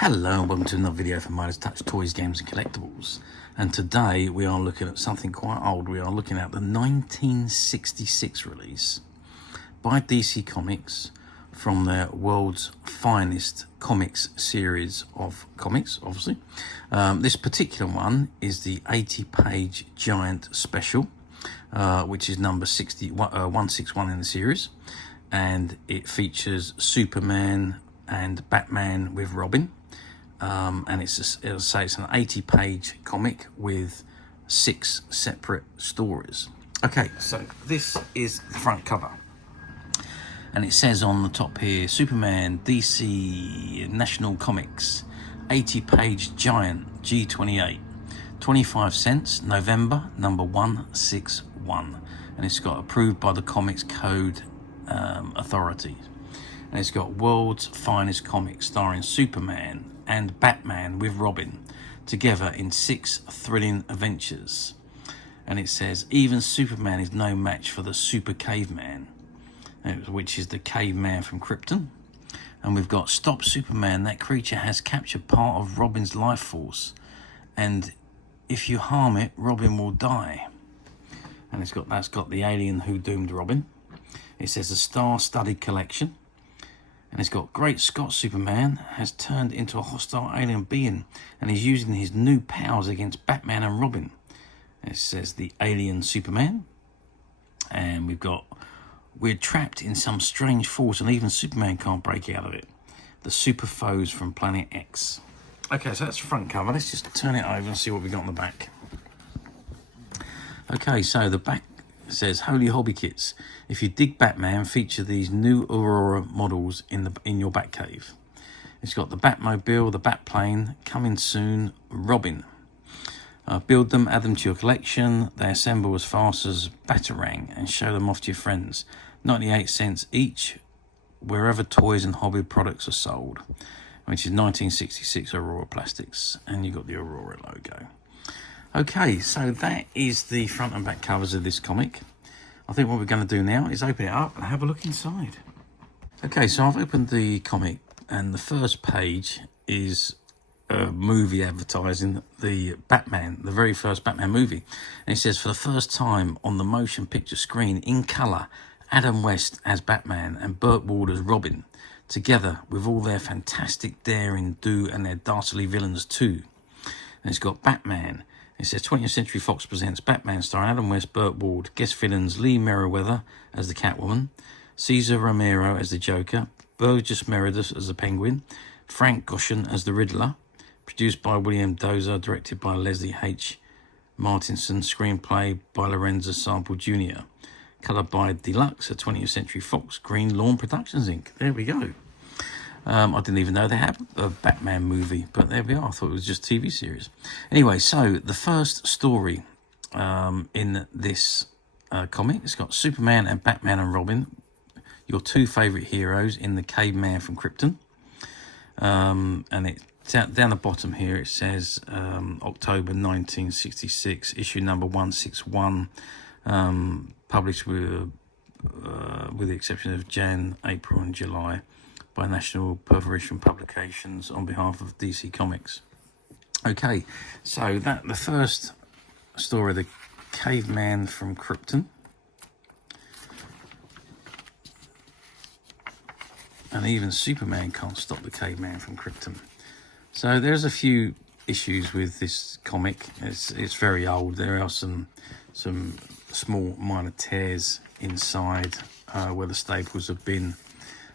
Hello and welcome to another video from Menace Touch Toys, Games and Collectibles. And today we are looking at something quite old. We are looking at the 1966 release by DC Comics from their World's Finest Comics series of comics, obviously. This particular one is the 80-page Giant Special, which is number 161 in the series. And it features Superman and Batman with Robin. And it'll say it's an 80-page comic with 6 separate stories. Okay, so this is the front cover. And it says on the top here, Superman, DC, National Comics, 80-page Giant, G28, 25 cents, November, number 161. And it's got approved by the Comics Code Authority. And it's got World's Finest Comics starring Superman and Batman with Robin together in 6 thrilling adventures. And it says, even Superman is no match for the Super Caveman, which is the Caveman from Krypton. And we've got Stop Superman, that creature has captured part of Robin's life force, and if you harm it, Robin will die. And that's got the alien who doomed Robin. It says a star-studded collection. And it's got Great Scott, Superman has turned into a hostile alien being and is using his new powers against Batman and Robin. And it says the alien Superman. And we're trapped in some strange force and even Superman can't break out of it. The super foes from Planet X. Okay, so that's the front cover. Let's just turn it over and see what we got on the back. Okay, so the back says, Holy Hobby Kits. If you dig Batman, feature these new Aurora models in your Batcave. It's got the Batmobile, the Batplane, coming soon, Robin. Build them, add them to your collection. They assemble as fast as Batarang and show them off to your friends. 98 cents each, wherever toys and hobby products are sold. Which is 1966 Aurora Plastics. And you've got the Aurora logo. Okay, so that is the front and back covers of this comic. I think what we're going to do now is open it up and have a look inside. Okay, so I've opened the comic and the first page is a movie advertising the Batman, the very first Batman movie. And it says, for the first time on the motion picture screen in colour, Adam West as Batman and Burt Ward as Robin, together with all their fantastic daring do and their dastardly villains too. And it's got Batman. It says 20th Century Fox presents Batman starring Adam West, Burt Ward, guest villains Lee Meriwether as the Catwoman, Cesar Romero as the Joker, Burgess Meredith as the Penguin, Frank Gorshin as the Riddler, produced by William Dozer, directed by Leslie H. Martinson, screenplay by Lorenzo Sample Jr., coloured by Deluxe at 20th Century Fox, Green Lawn Productions Inc. There we go. I didn't even know they had a Batman movie, but there we are. I thought it was just TV series. Anyway, so the first story in this comic, it's got Superman and Batman and Robin, your 2 favourite heroes in the Caveman from Krypton. And it down the bottom here, it says October 1966, issue number 161, published with the exception of Jan, April and July, by National Perforation Publications on behalf of DC Comics. Okay, so the first story, the Caveman from Krypton. And even Superman can't stop the Caveman from Krypton. So there's a few issues with this comic. It's very old. There are some small minor tears inside where the staples have been.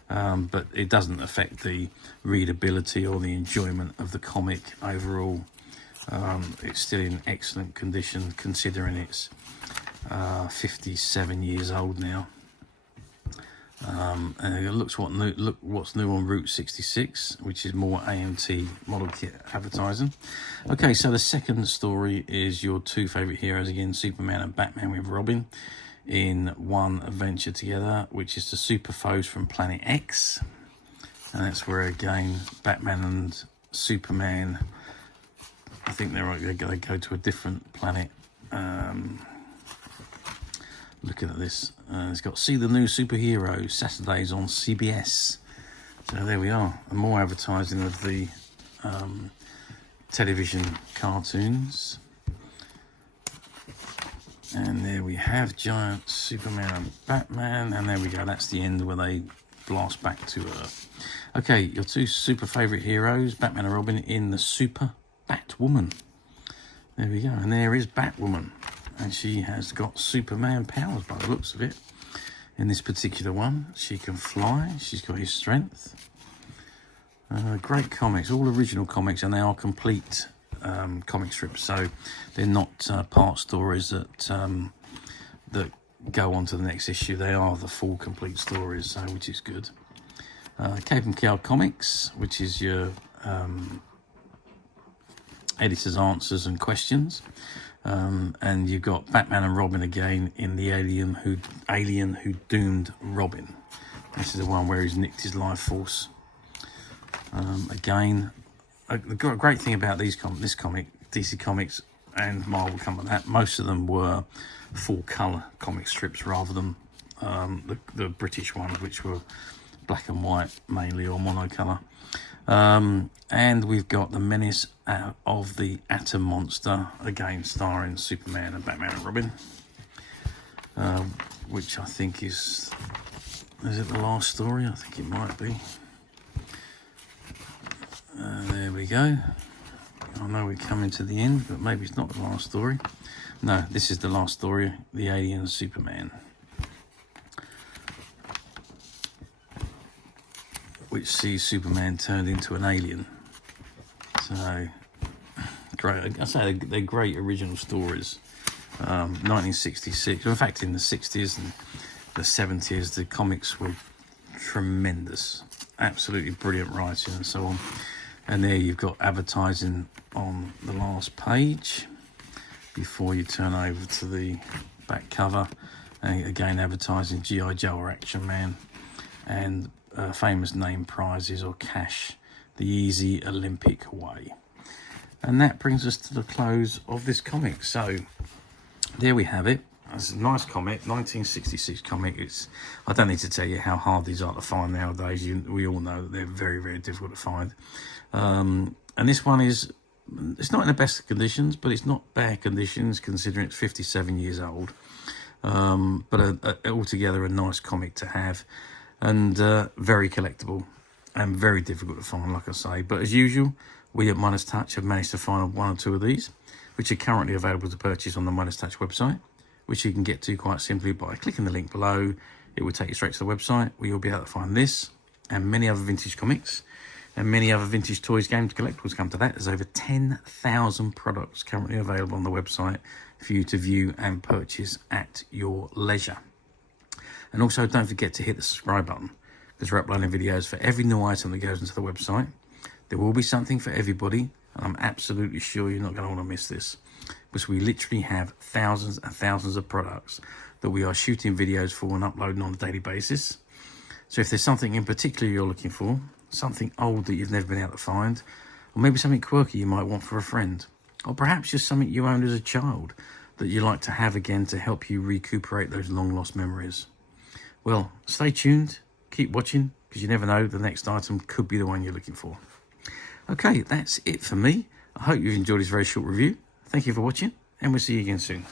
But it doesn't affect the readability or the enjoyment of the comic overall. It's still in excellent condition considering it's 57 years old now. And look what's new on Route 66, which is more AMT model kit advertising. Okay, so the second story is your 2 favourite heroes again, Superman and Batman with Robin, in one adventure together, which is the super foes from Planet X. And that's where again Batman and Superman, I think they go to a different planet. Looking at this, it's got See the New Superheroes Saturdays on CBS. So there we are, and more advertising of the television cartoons. And there we have giant Superman and Batman, and there we go, that's the end where they blast back to Earth. Okay, your two super favourite heroes, Batman and Robin, in the Super Batwoman. There we go, and there is Batwoman, and she has got Superman powers by the looks of it. In this particular one, she can fly, she's got his strength. Great comics, all original comics, and they are complete comic strips, so they're not part stories that go on to the next issue. They are the full complete stories, so which is good. Caveman Comics, which is your editor's answers and questions, and you've got Batman and Robin again in the alien who doomed Robin. This is the one where he's nicked his life force. Again, the great thing about this comic, DC Comics and Marvel come with that, most of them were full colour comic strips rather than the British ones, which were black and white mainly, or monocolour. And we've got the Menace of the Atom Monster, again starring Superman and Batman and Robin, which I think is it the last story? I think it might be. There we go. I know we're coming to the end, but maybe it's not the last story. No, this is the last story, the Alien Superman, which sees Superman turned into an alien. So, great. I say they're great original stories. 1966, in fact in the 60s and the 70s, the comics were tremendous. Absolutely brilliant writing and so on. And there you've got advertising on the last page before you turn over to the back cover. And again, advertising G.I. Joe or Action Man, and famous name prizes or cash the easy Olympic way. And that brings us to the close of this comic. So there we have it. It's a nice comic, 1966 comic. I don't need to tell you how hard these are to find nowadays. We all know that they're very, very difficult to find. And this one it's not in the best conditions, but it's not bad conditions considering it's 57 years old. But altogether a nice comic to have, and very collectible and very difficult to find, like I say. But as usual, we at Menace Touch have managed to find one or two of these, which are currently available to purchase on the Menace Touch website, which you can get to quite simply by clicking the link below. It will take you straight to the website where you'll be able to find this and many other vintage comics and many other vintage toys, games, collectibles. Come to that. There's over 10,000 products currently available on the website for you to view and purchase at your leisure. And also don't forget to hit the subscribe button, because we're uploading videos for every new item that goes into the website. There will be something for everybody, and I'm absolutely sure you're not going to want to miss this, because we literally have thousands and thousands of products that we are shooting videos for and uploading on a daily basis. So if there's something in particular you're looking for, something old that you've never been able to find, or maybe something quirky you might want for a friend, or perhaps just something you owned as a child that you like to have again to help you recuperate those long lost memories, well, stay tuned, keep watching, because you never know, the next item could be the one you're looking for. Okay, that's it for me. I hope you've enjoyed this very short review. Thank you for watching, and we'll see you again soon.